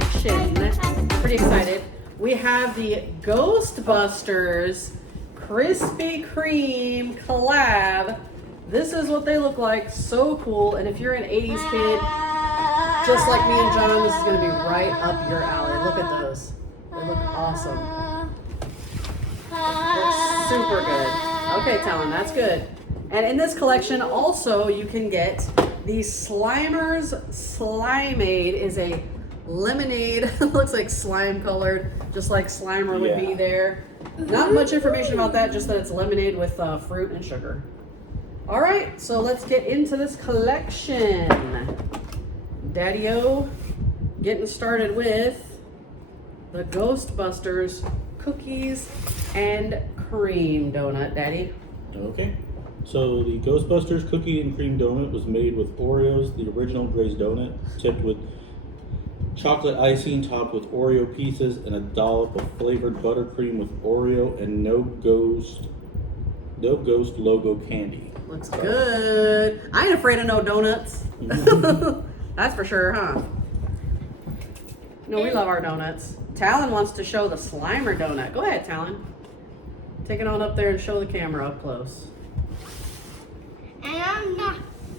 collection. Pretty excited. We have the Ghostbusters Krispy Kreme collab. This is what they look like. So cool. And if you're an 80s kid, just like me and John, this is going to be right up your alley. Look at those. They look awesome. Looks super good. Okay, Talon, that's good. And in this collection, also, you can get the Slimer's Slimeade. Is a lemonade. It looks like slime colored, just like Slimer would be there. Not much information about that, just that it's lemonade with fruit and sugar. All right, so let's get into this collection. Daddy-o, getting started with the Ghostbusters cookies and cream donut. Daddy. Okay. So the Ghostbusters cookie and cream donut was made with Oreos, the original glazed donut, tipped with chocolate icing, topped with Oreo pieces, and a dollop of flavored buttercream with Oreo and no ghost logo candy. Looks good. I ain't afraid of no donuts. That's for sure, huh? No, we love our donuts. Talon wants to show the Slimer donut. Go ahead, Talon. Take it on up there and show the camera up close. And I'm not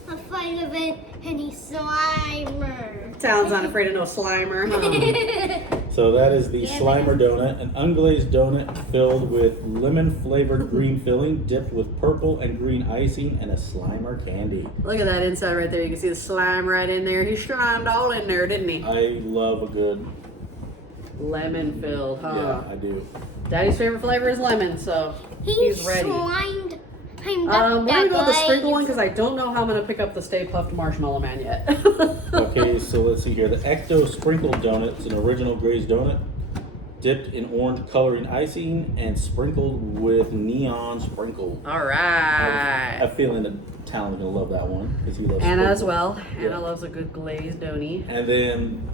afraid of any Slimer. Talon's not afraid of no Slimer, huh? So that is the Slimer donut, an unglazed donut filled with lemon-flavored green filling, dipped with purple and green icing, and a Slimer candy. Look at that inside right there. You can see the slime right in there. He slimed all in there, didn't he? I love a good Lemon filled, huh? Yeah, I do. Daddy's favorite flavor is lemon, so he's ready. Slimed. We're gonna go with the sprinkle one because I don't know how I'm gonna pick up the Stay Puft Marshmallow Man yet. Okay, so let's see here. The Ecto Sprinkle Donut is an original glazed donut, dipped in orange coloring icing and sprinkled with neon sprinkle. All right. I have a feeling that Talon's gonna love that one because he loves Anna sprinkle. as well. Yeah. Anna loves a good glazed donut. And then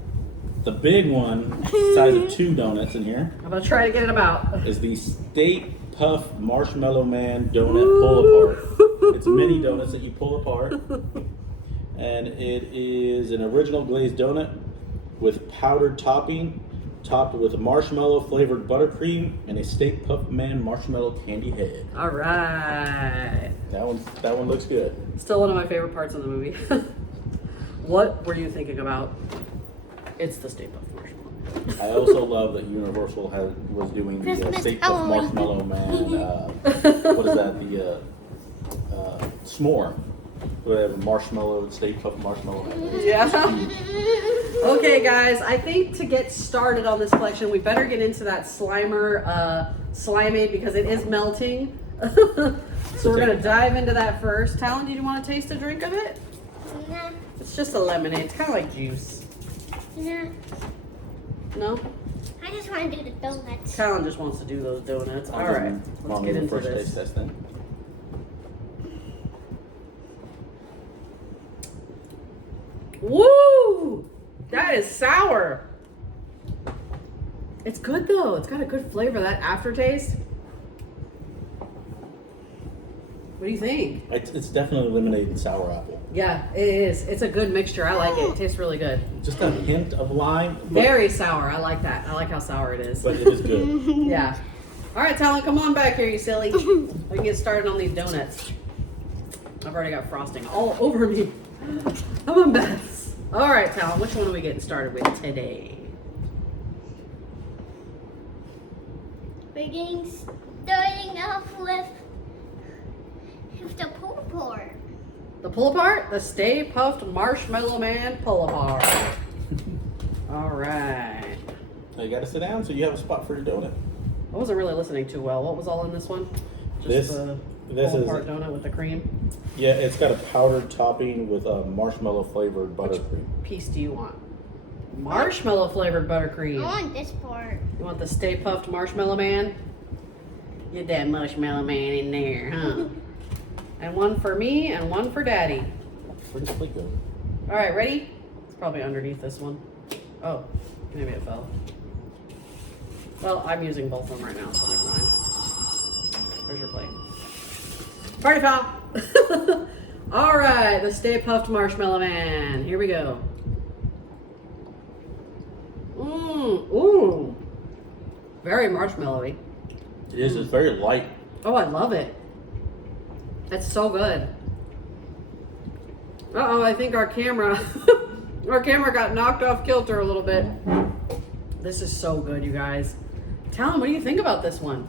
the big one, size of 2 donuts in here, I'm gonna try to get it about. is the Stay Puft Marshmallow Man donut pull apart. It's mini donuts that you pull apart. And it is an original glazed donut with powdered topping, topped with marshmallow flavored buttercream and a Stay Puft Man marshmallow candy head. All right. That one looks good. Still one of my favorite parts of the movie. What were you thinking about? It's the Stay Puft Marshmallow. I also love that Universal was doing the Christmas Stay Puft Halloween. Marshmallow Man. What is that? The s'more. We have a marshmallow, Stay Puft Marshmallow Man. Yeah. Okay, guys. I think to get started on this collection, we better get into that Slimer Slimeade because it is melting. So we're gonna dive into that first. Talon, do you want to taste a drink of it? Nah. It's just a lemonade. It's kind of like juice. Nah. No? I just want to do the donuts. Talon just wants to do those donuts. All right, let's get into first this. taste test then. Woo! That is sour. It's good though. It's got a good flavor. That aftertaste. What do you think? It's definitely lemonade and sour apple. Yeah, it is. It's a good mixture. I like it. It tastes really good. Just a hint of lime. Very sour. I like that. I like how sour it is. But it is good. Yeah. All right, Talon, come on back here, you silly. We can get started on these donuts. I've already got frosting all over me. I'm a mess. All right, Talon, which one are we getting started with today? We're starting off with the pull apart. The pull apart? The Stay Puft Marshmallow Man pull apart. All right. Now you gotta sit down so you have a spot for your donut. I wasn't really listening too well. What was all in this one? This the is pull apart donut with the cream. Yeah, it's got a powdered topping with a marshmallow flavored Which buttercream. piece do you want? Marshmallow flavored buttercream. I want this part. You want the Stay Puft Marshmallow Man? Get that Marshmallow Man in there, huh? And one for me and one for Daddy. Where'd the plate go? All right, ready? It's probably underneath this one. Oh, maybe it fell. Well, I'm using both of them right now, so never mind. There's your plate. Party foul! All right, the Stay Puft Marshmallow Man. Here we go. Ooh. Very marshmallowy. It is. It's very light. Oh, I love it. It's so good. Uh-oh, I think our camera got knocked off kilter a little bit. This is so good, you guys. Talon, what do you think about this one?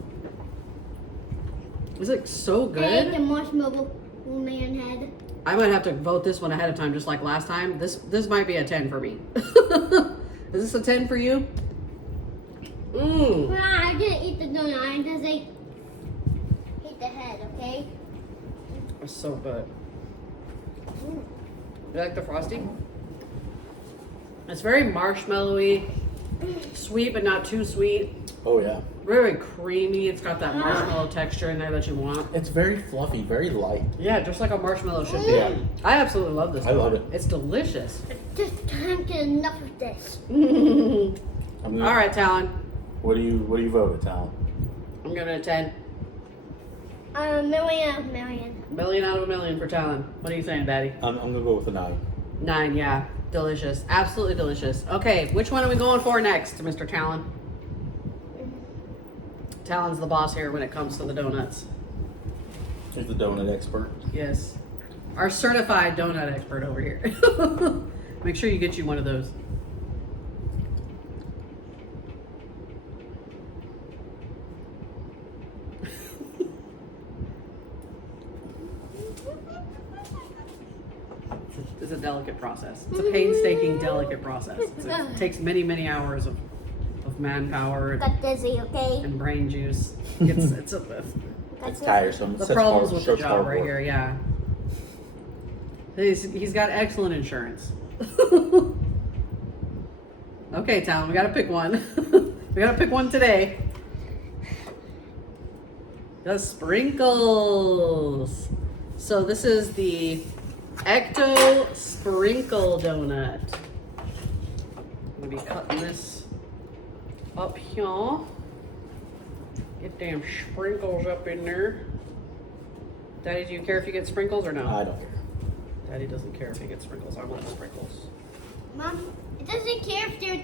Is it so I ate good? the marshmallow man head. I might have to vote this one ahead of time, just like last time. This might be a 10 for me. Is this a 10 for you? Mmm. Well, I didn't eat the donut. I just ate the head, okay? It's so good. You like the frosting? It's very marshmallowy, sweet but not too sweet. Oh yeah. Very creamy. It's got that marshmallow texture in there that you want. It's very fluffy, very light. Yeah, just like a marshmallow should be. Yeah. I absolutely love this. I love it. It's delicious. Just can't get enough of this. I'm gonna, All right, Talon. What do you vote, Talon? I'm giving it a 10. A million out of a million. Million out of a million for Talon. What are you saying, Daddy? I'm gonna go with a 9. 9, yeah. Delicious. Absolutely delicious. Okay, which one are we going for next, Mr. Talon? Talon's the boss here when it comes to the donuts. He's the donut expert. Yes. Our certified donut expert over here. Make sure you get you one of those. It's a delicate process. It's a painstaking, delicate process. It takes many, many hours of manpower Got dizzy, okay? and brain juice. It's a, It's tiresome. the Sets problems hard- with the shows job hard right work. here, yeah. He's got excellent insurance. Okay, Talon, we gotta pick one. We gotta pick one today. The sprinkles. So this is the Ecto Sprinkle Donut. I'm gonna be cutting this up here. Get damn sprinkles up in there. Daddy, do you care if you get sprinkles or no? I don't care. Daddy doesn't care if he gets sprinkles. I want the sprinkles. Mom, it doesn't care if the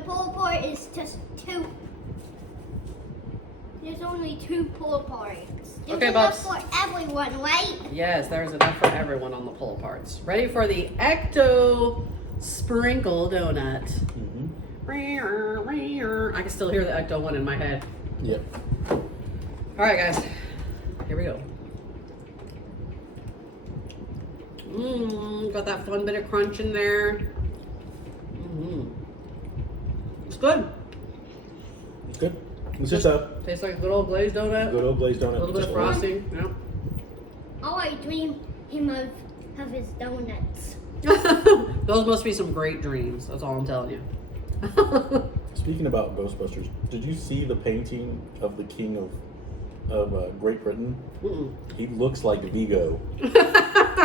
pull apart is just 2. There's only 2 pull aparts. There's Okay, enough Bubs. for everyone, right? Yes, there's enough for everyone on the pull aparts. Ready for the Ecto Sprinkle Donut. Mm-hmm. I can still hear the Ecto one in my head. Yep. All right, guys. Here we go. Got that fun bit of crunch in there. It's good. It's good. It's just a Tastes like a good old glazed donut. good old glazed donut. A little bit Just of orange. frosting. Yeah. Oh, I dream him of his donuts. Those must be some great dreams. That's all I'm telling you. Speaking about Ghostbusters, did you see the painting of the king of Great Britain? Mm-mm. He looks like Vigo.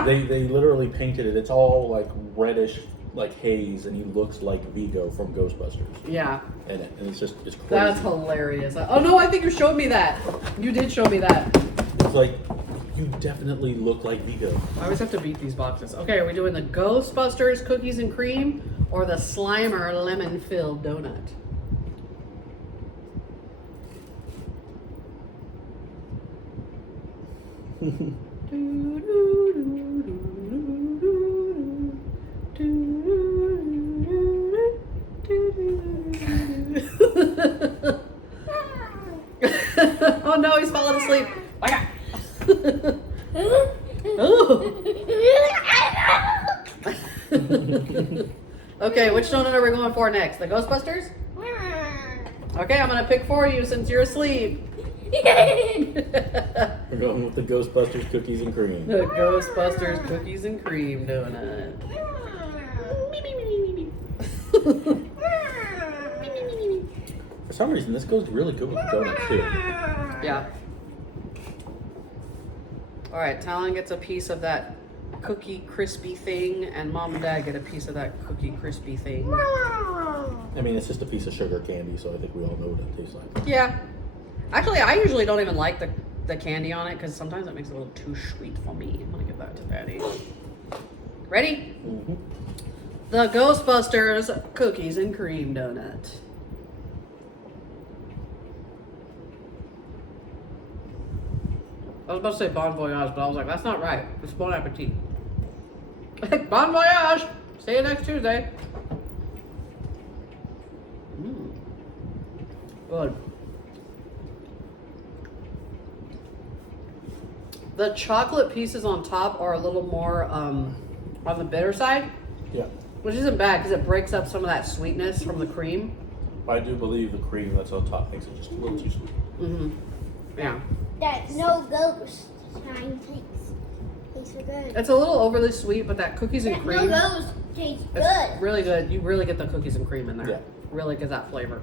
They literally painted it. It's all like reddish, like haze, and he looks like Vigo from Ghostbusters. Yeah, And it's crazy. that's hilarious. Oh no, I think you showed me that. You did show me that. It's like you definitely look like Vigo. I always have to beat these boxes. Okay, are we doing the Ghostbusters cookies and cream or the Slimer lemon filled donut? Oh no, he's falling asleep. Okay, which donut are we going for next? The Ghostbusters? Okay, I'm gonna pick for you since you're asleep. We're going with the Ghostbusters cookies and cream. The Ghostbusters cookies and cream donut. For some reason, this goes really good with the donut too. Yeah. All right, Talon gets a piece of that cookie crispy thing, and Mom and Dad get a piece of that cookie crispy thing. I mean, it's just a piece of sugar candy, so I think we all know what it tastes like. Yeah. Actually, I usually don't even like the candy on it because sometimes it makes it a little too sweet for me. I'm gonna give that to Daddy. Ready? Mm-hmm. The Ghostbusters cookies and cream donut. I was about to say bon voyage, but I was like, that's not right. It's bon appetit. Bon voyage! See you next Tuesday. Good. The chocolate pieces on top are a little more on the bitter side, Yeah. which isn't bad because it breaks up some of that sweetness from the cream. I do believe the cream that's on top makes it just a little too sweet. Mm-hmm. Yeah. That no ghost trying tastes. Tastes so good. It's a little overly sweet, but that cookies and That cream, no ghost tastes it's good. really good. You really get the cookies and cream in there. Yeah. Really gives that flavor.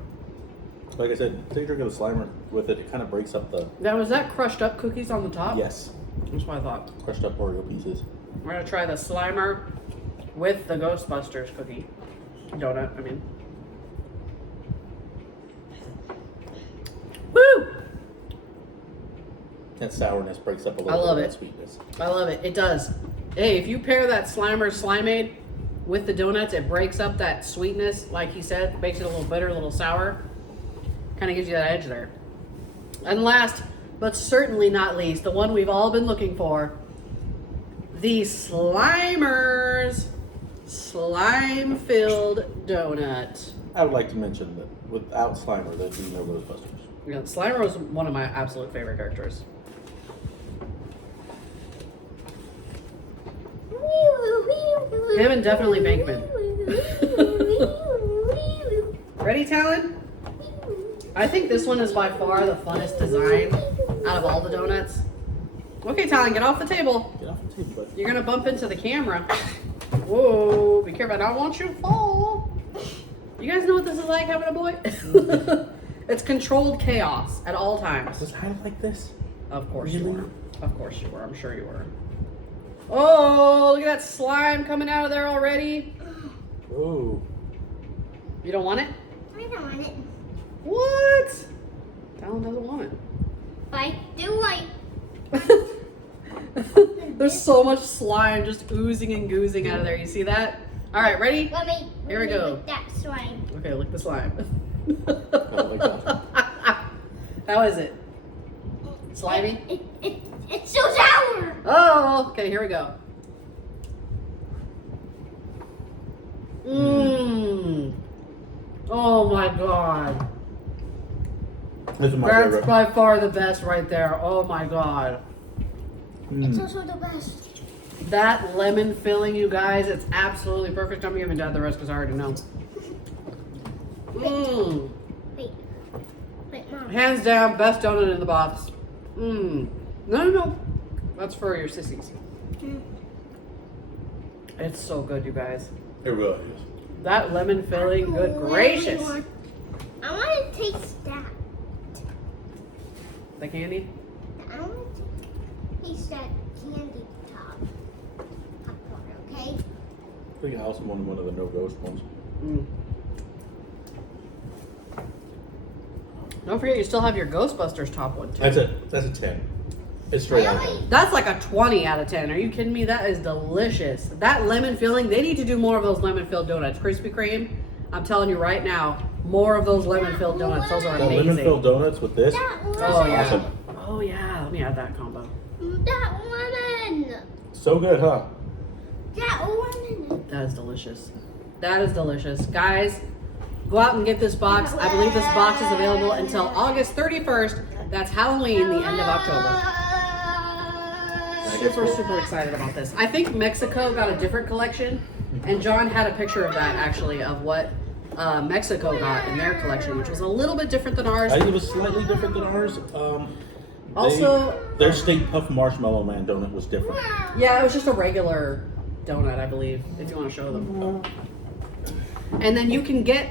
Like I said, take a drink of the Slimer with it. It kind of breaks up the. Now, was that crushed up cookies on the top? Yes. That's what I thought. Crushed up Oreo pieces. We're gonna try the Slimer with the Ghostbusters cookie donut. I mean, woo! That sourness breaks up a little I love bit it. of that sweetness. I love it. It does. Hey, if you pair that Slimer Slimeade with the donuts, it breaks up that sweetness, like he said, makes it a little bitter, a little sour. Kind of gives you that edge there. And last, but certainly not least, the one we've all been looking for, the Slimers slime-filled donut. I would like to mention that without Slimer, there'd be no Ghostbusters. Yeah, Slimer was one of my absolute favorite characters. Him and definitely Bankman. Ready, Talon? I think this one is by far the funnest design out of all the donuts. Okay, Talon, get off the table. Get off the table, bud. You're gonna bump into the camera. Whoa, be careful, I don't want you to fall. You guys know what this is like having a boy? It's controlled chaos at all times. Was I like this? Of course you Really? were. Of course you were, I'm sure you were. Oh, look at that slime coming out of there already. Oh. You don't want it? I don't want it. What? Talon doesn't want it. I do like. There's so much slime just oozing and goozing out of there. You see that? All right, ready? Here we go. Lick that slime. Okay, lick the slime. Oh my gosh. How is it? Slimy? It's so sour. Oh, okay, here we go. Mmm. Oh my god. This is my That's favorite. by far the best right there. Oh my god. It's also the best. That lemon filling, you guys, it's absolutely perfect. I'm giving Dad the rest because I already know. Mmm. Wait, Mom. Hands down, best donut in the box. Mmm. No. That's for your sissies. Mm. It's so good, you guys. It really is. That lemon filling, good gracious. I want to taste that. The candy? I want to taste that candy popcorn, okay? I think I also wanted one of the no ghost ones. Mm. Don't forget, you still have your Ghostbusters top one, too. That's a 10. It's straight out. Really? That's like a 20 out of 10. Are you kidding me? That is delicious. That lemon filling, they need to do more of those lemon filled donuts. Krispy Kreme, I'm telling you right now, more of those lemon filled donuts. Those are The amazing. lemon filled donuts with this. That lemon. Oh, yeah. Awesome. Oh, yeah. Let me add that combo. That lemon. So good, huh? That lemon. That is delicious. That is delicious. Guys, go out and get this box. I believe this box is available until August 31st. That's Halloween, the end of October. Super excited about this. I think Mexico got a different collection, and John had a picture of that actually, of what Mexico got in their collection, which was a little bit different than ours. I think it was slightly different than ours. Also, their State Puff Marshmallow Man donut was different. yeah, it was just a regular donut, I believe, if you want to show them. And then you can get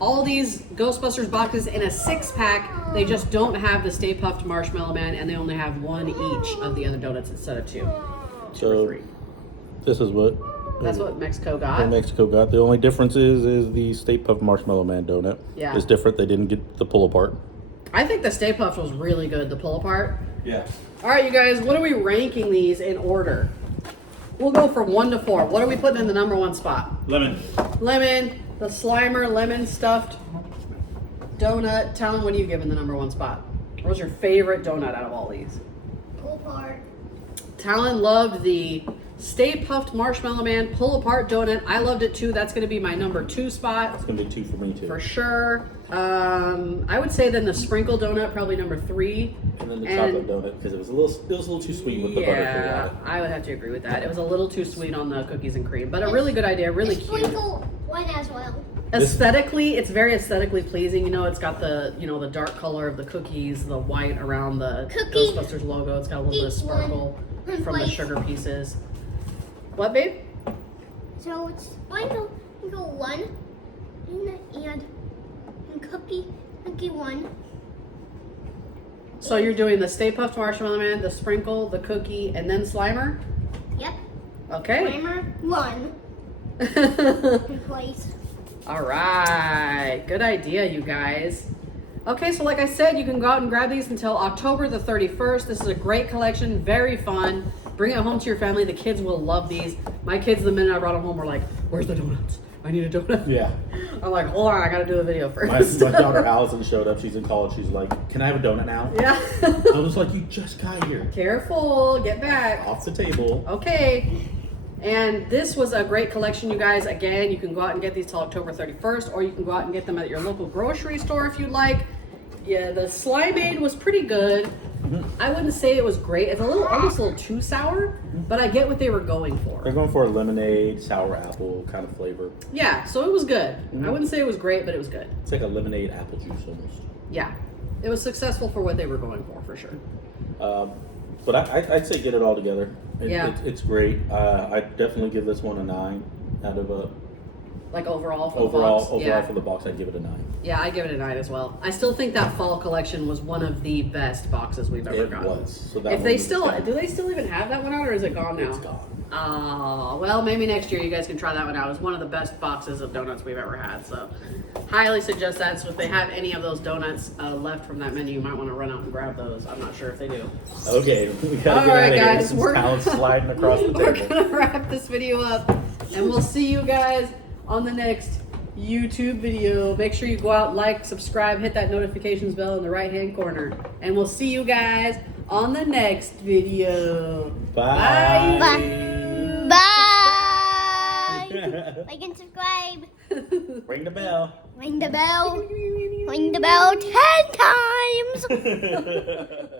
all these Ghostbusters boxes in a 6-pack. They just don't have the Stay Puffed Marshmallow Man, and they only have one each of the other donuts instead of two. Two or So three. this is what That's what Mexico got. Mexico got. The only difference is the Stay Puft Marshmallow Man donut. Yeah. It's different. They didn't get the pull apart. I think the Stay Puft was really good, the pull apart. Yeah. All right, you guys, what are we ranking these in order? We'll go from 1 to 4. What are we putting in the number 1 spot? Lemon. Lemon, the Slimer lemon stuffed donut. Talon, what are you giving the number 1 spot? What was your favorite donut out of all these? Pull apart. Talon loved the Stay Puffed Marshmallow Man Pull Apart Donut. I loved it too. That's going to be my number 2 spot. It's going to be 2 for me too. For sure. I would say then the Sprinkle Donut, probably number 3. And then the chocolate donut, because it was a little too sweet with the buttercream on it. I would have to agree with that. It was a little too sweet on the cookies and cream, but a really good idea, really cute. Sprinkle one as well. Aesthetically, it's very aesthetically pleasing. You know, it's got the, you know, the dark color of the cookies, the white around the Cookie. Ghostbusters logo. It's got a little bit of sparkle One from the place. sugar pieces. What, babe? So it's sprinkle 1 and cookie 1. So you're doing the Stay Puft Marshmallow Man, the Sprinkle, the Cookie, and then Slimer? Yep. Okay. Timer 1 in place. All right. Good idea, you guys. Okay, so like I said, you can go out and grab these until October the 31st. This is a great collection, very fun. Bring it home to your family. The kids will love these. My kids, the minute I brought them home, were like, where's the donuts? I need a donut. Yeah. I'm like, hold on, I gotta do a video first. My daughter Allison showed up. She's in college. She's like, can I have a donut now? Yeah. I was like, you just got here. Careful, get back. Off the table. Okay. And this was a great collection, you guys. Again, you can go out and get these till October 31st, or you can go out and get them at your local grocery store if you'd like. Yeah, the Slimeade was pretty good. I wouldn't say it was great. It's almost a little too sour, but I get what they were going for. They're going for a lemonade, sour apple kind of flavor. Yeah, so it was good. I wouldn't say it was great, but it was good. It's like a lemonade apple juice almost. Yeah, it was successful for what they were going for sure. But I'd say get it all together. It's great. I definitely give this one a 9 out of a. Like overall for the box? Overall for the box, I'd give it a 9. Yeah, I give it a 9 as well. I still think that fall collection was one of the best boxes we've ever gotten. It was. So that If one they was still, 10. do they still even have that one out, or is it gone now? It's gone. Oh, well, maybe next year you guys can try that one out. It was one of the best boxes of donuts we've ever had, so highly suggest that. So if they have any of those donuts left from that menu, you might want to run out and grab those. I'm not sure if they do. Okay, we gotta All get right, out of guys, here. Since we're Talon's sliding across the we're table. gonna wrap this video up, and we'll see you guys on the next YouTube video. Make sure you go out, like, subscribe, hit that notifications bell in the right hand corner, and we'll see you guys on the next video. Bye. Bye. Bye. Like and subscribe. Ring the bell. Ring the bell. Ring the bell 10 times.